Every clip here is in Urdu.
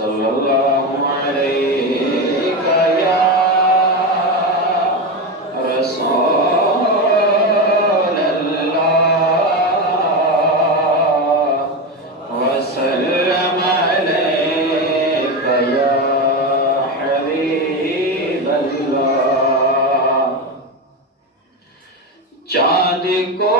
صلی اللہ علیہ یا رسول اللہ وسلم علیک یا حبیب اللہ۔ چاند کو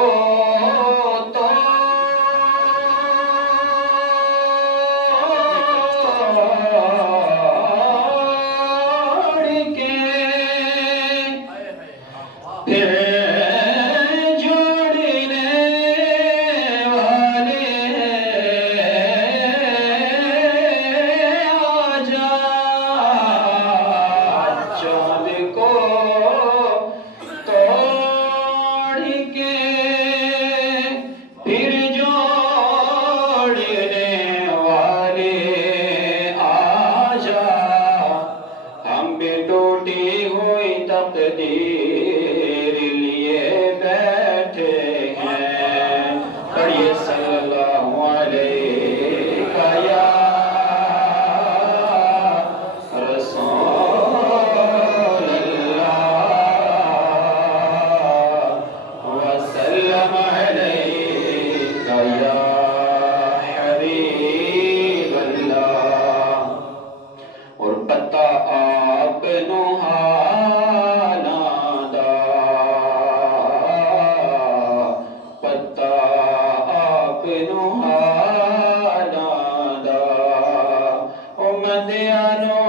تقدیر لیے بیٹھے ہیں، پڑھیے صلی اللہ علیہ یا رسول اللہ وسلم علیک یا حبیب اللہ۔ اور پتہ آپ نوحہ مدیانو